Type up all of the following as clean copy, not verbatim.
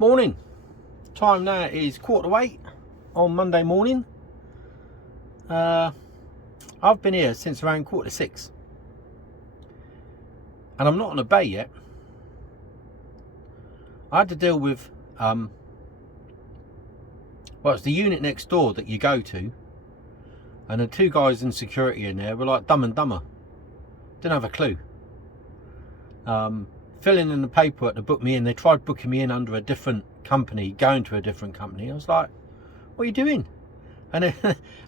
Morning. Time now is 7:45 on Monday morning. I've been here since around 5:45, and I'm not on a bay yet. I had to deal with well, it's the unit next door that you go to, and the two guys in security in there were like Dumb and Dumber. Didn't have a clue. Filling in the paperwork to book me in, they tried booking me in under a different company, going to a different company. I was like, what are you doing? And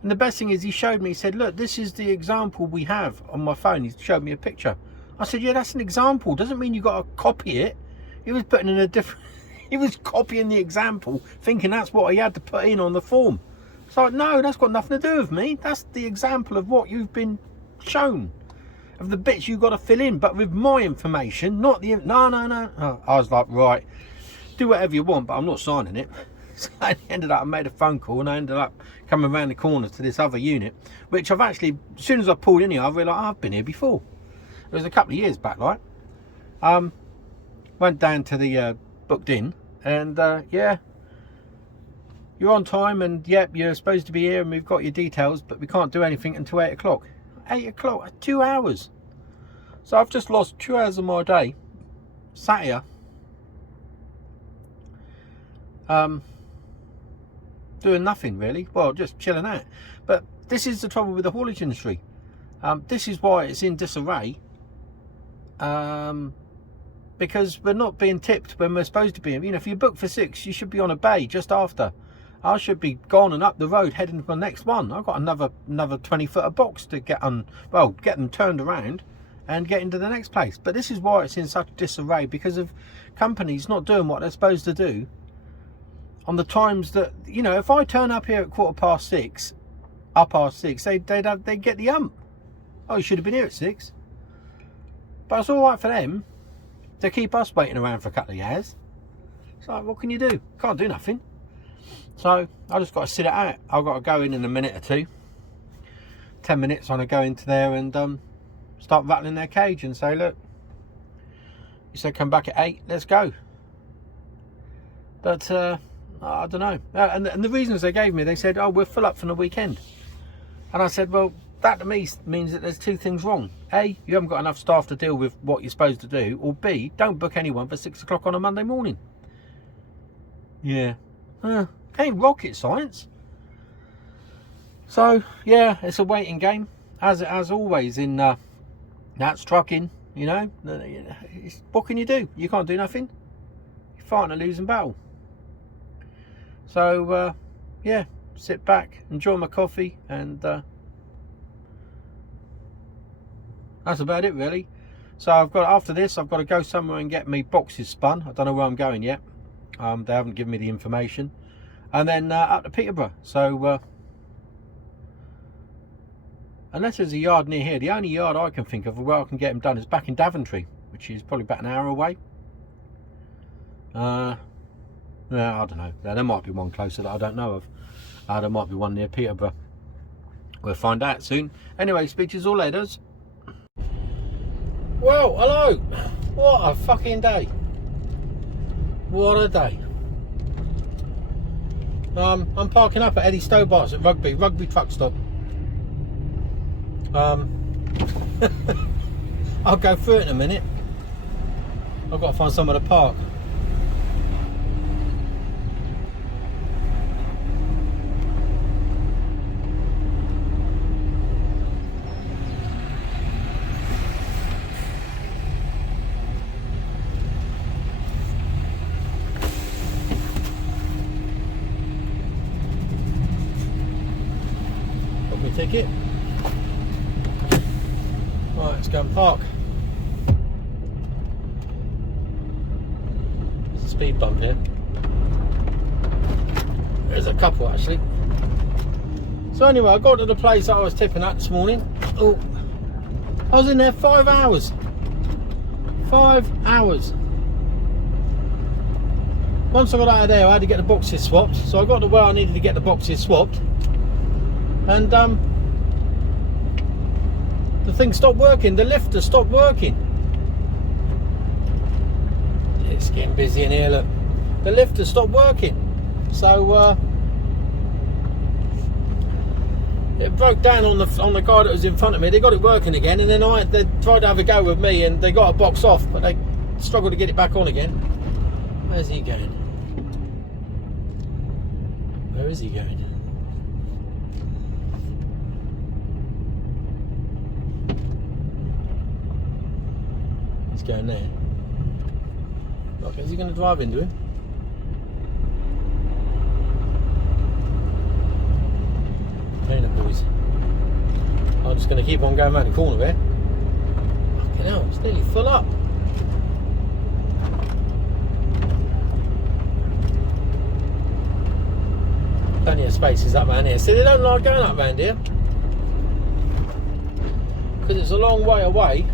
the best thing is, he showed me, he said, look, this is the example we have on my phone. He showed me a picture. I said, yeah, that's an example, doesn't mean you got to copy it. He was putting in a different he was copying the example, thinking that's what he had to put in on the form. It's like, no, that's got nothing to do with me. That's the example of what you've been shown, of the bits you've got to fill in, but with my information, not the... No. I was like, right, do whatever you want, but I'm not signing it. So I ended up, I made a phone call, and I ended up coming around the corner to this other unit, which I've actually, as soon as I pulled in here, I realised I've been here before. It was a couple of years back, like. Went down to the booked in, and yeah, you're on time, and yep, you're supposed to be here, and we've got your details, but we can't do anything until 8 o'clock. 8 o'clock, 2 hours. So I've just lost 2 hours of my day, sat here, doing nothing really. Well, just chilling out. But this is the trouble with the haulage industry. This is why it's in disarray. Because we're not being tipped when we're supposed to be. You know, if you book for 6, you should be on a bay just after. I should be gone and up the road heading to the next one. I've got another 20-footer box to get on, well, get them turned around and get into the next place. But this is why it's in such disarray, because of companies not doing what they're supposed to do on the times that, you know, if I turn up here at 6:15, they get the ump. Oh, you should have been here at 6. But it's all right for them to keep us waiting around for a couple of hours. It's like, what can you do? Can't do nothing. So I just got to sit it out. I've got to go in a minute or two. 10 minutes, I'm going to go into there and start rattling their cage and say, look, you said come back at 8, let's go. But I don't know. And the reasons they gave me, they said, oh, we're full up from the weekend. And I said, well, that to me means that there's two things wrong. A, you haven't got enough staff to deal with what you're supposed to do. Or B, don't book anyone for 6 o'clock on a Monday morning. Yeah. Ain't rocket science. So, yeah, it's a waiting game. As always in that's trucking, you know. What can you do? You can't do nothing. You're fighting a losing battle. So, yeah, sit back, enjoy my coffee, and that's about it really. So after this I've got to go somewhere and get me boxes spun. I don't know where I'm going yet. They haven't given me the information. And then up to Peterborough. So unless there's a yard near here, the only yard I can think of where I can get them done is back in Daventry, which is probably about an hour away. Yeah, I don't know. There might be one closer that I don't know of. There might be one near Peterborough. We'll find out soon. Anyway, speak to you all later. Well, hello. What a fucking day. What a day. I'm parking up at Eddie Stobart's at Rugby truck stop. I'll go through it in a minute. I've got to find somewhere to park. Ticket. Right, let's go and park. There's a speed bump here. There's a couple actually. So anyway, I got to the place that I was tipping at this morning. Oh, I was in there 5 hours. 5 hours. Once I got out of there, I had to get the boxes swapped. So I got to where I needed to get the boxes swapped. And the thing stopped working, the lifter stopped working. It's getting busy in here, look. the lift has stopped working. So it broke down on the guy that was in front of me. They got it working again, and then they tried to have a go with me, and they got a box off, but they struggled to get it back on again. Where's he going? Where is he going? He's going there. Look, is he going to drive into him? Ain't it, boys? I'm just going to keep on going around the corner there. Fucking hell, it's nearly full up. Plenty of spaces up around here. See, they don't like going up around here because it's a long way away.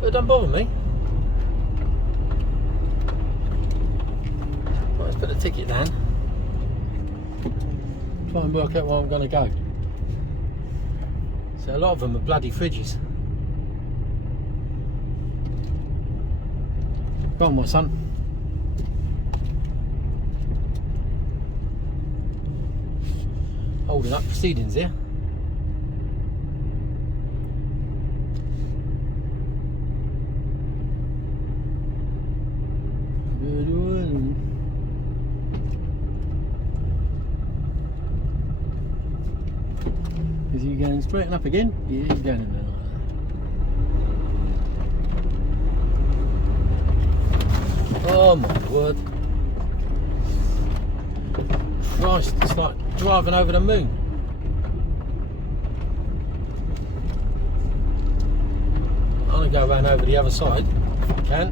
But it don't bother me. Right, let's put the ticket down. Try and work out where I'm going to go. So a lot of them are bloody fridges. Go on, my son. Holding up proceedings here. Is he going straight up again? Yeah, he's going in there like that. Oh my word. Christ, it's like driving over the moon. I'm going to go around over the other side if I can.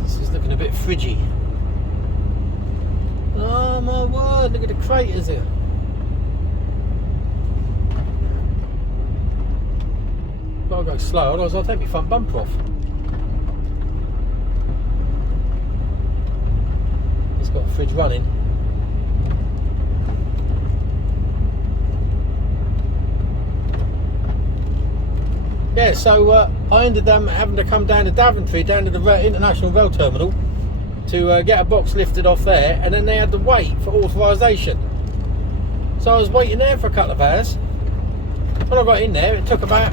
This is looking a bit fridgy. Oh my word, look at the craters here. Gotta go slow, otherwise I'll take my front bumper off. It's got a fridge running. Yeah, so I ended up having to come down to Daventry, down to the International Rail Terminal, to get a box lifted off there, and then they had to wait for authorisation. So I was waiting there for a couple of hours. When I got in there, it took about,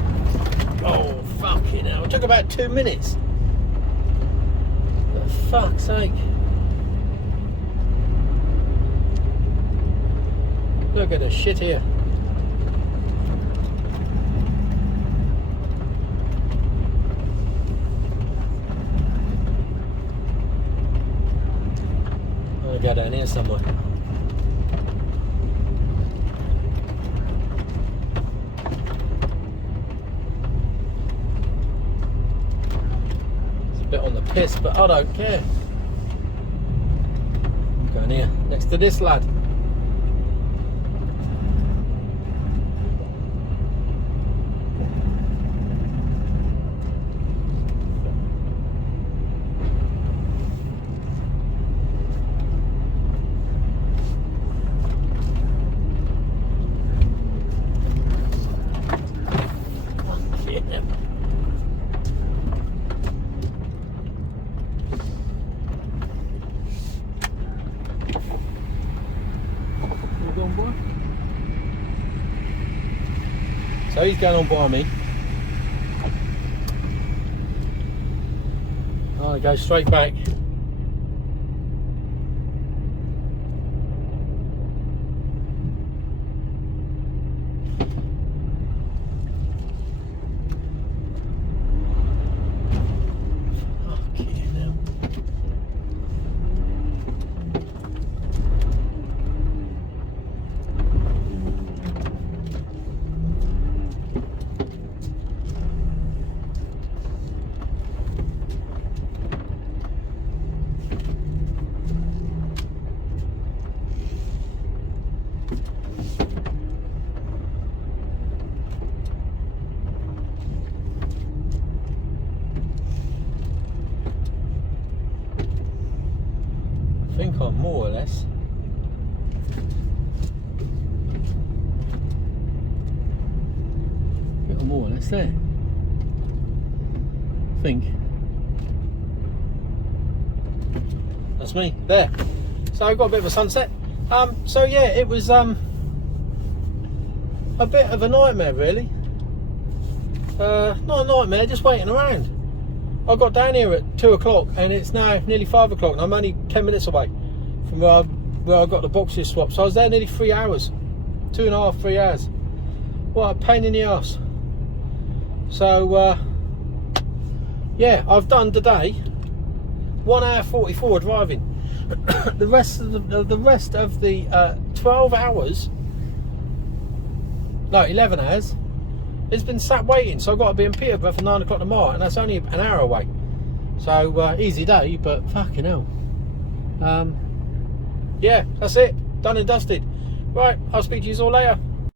oh fucking hell, it took about 2 minutes. For fuck's sake. Look at the shit here. Go down here somewhere. It's a bit on the piss, but I don't care. I'm going here, next to this lad. So he's going on by me. I'll go straight back. I think I'm more or less. I think I'm more or less there. think. That's me there. So I got a bit of a sunset. So yeah, it was a bit of a nightmare, really. Not a nightmare, just waiting around. I got down here at 2 o'clock and it's now nearly 5 o'clock and I'm only 10 minutes away from where I got the boxes swapped. So I was there nearly 3 hours. 2.5, 3 hours. What a pain in the ass. So yeah, I've done today 1 hour 44 driving. the rest of the 12 hours, no, 11 hours, it's been sat waiting. So I've got to be in Peterborough for 9 o'clock tomorrow, and that's only an hour away. So easy day, but fucking hell. Yeah, that's it, done and dusted. Right, I'll speak to you all later.